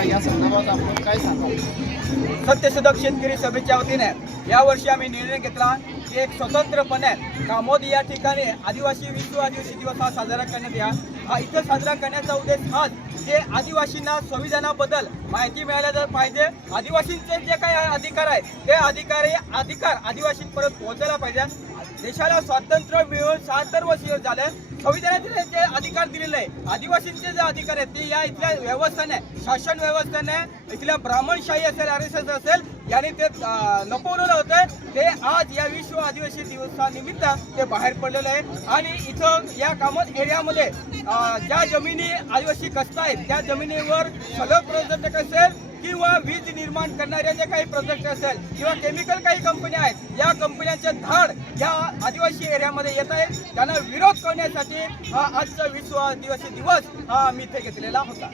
का या संदर्भात आपण काय सांगाल? सत्यशोधक शेतकरी सभेच्या वतीने यावर्षी आम्ही निर्णय घेतला की एक स्वतंत्रपणे कामोद या ठिकाणी आदिवासी विश्व आदिवासी दिवस हा साजरा करण्यात या. हा इथं साजरा करण्याचा उद्देश हाच की आदिवासींना संविधानाबद्दल माहिती मिळायला जर पाहिजे आदिवासींचे जे काही अधिकार आहेत ते अधिकारी अधिकार आदिवासींपर्यंत पोहोचायला पाहिजे. देशाला स्वातंत्र्य मिळून शहात्तर वर्ष झाले. संविधानातील जे अधिकार दिलेले आहे. आदिवासींचे जे अधिकार आहेत ते या इथल्या व्यवस्थेने शासन व्यवस्थेने इथल्या ब्राह्मणशाही असेल आर एस एस असेल यांनी ते लपवलेलं होतं ते आज या विश्व आदिवासी दिवसानिमित्त ते बाहेर पडलेलं आहे. आणि इथं या कामत एरियामध्ये ज्या जमिनी आदिवासी कष्ट आहेत त्या जमिनीवर सलग प्रोजेक्ट असेल किंवा वीज निर्माण करणाऱ्या जे काही प्रोजेक्ट असेल किंवा केमिकल काही कंपन्या आहेत या कंपन्यांचे धाड या आदिवासी एरियामध्ये येत आहे. त्यांना विरोध करण्यासाठी आजचा विश्व आदिवासी दिवस हा आम्ही इथे घेतलेला होता.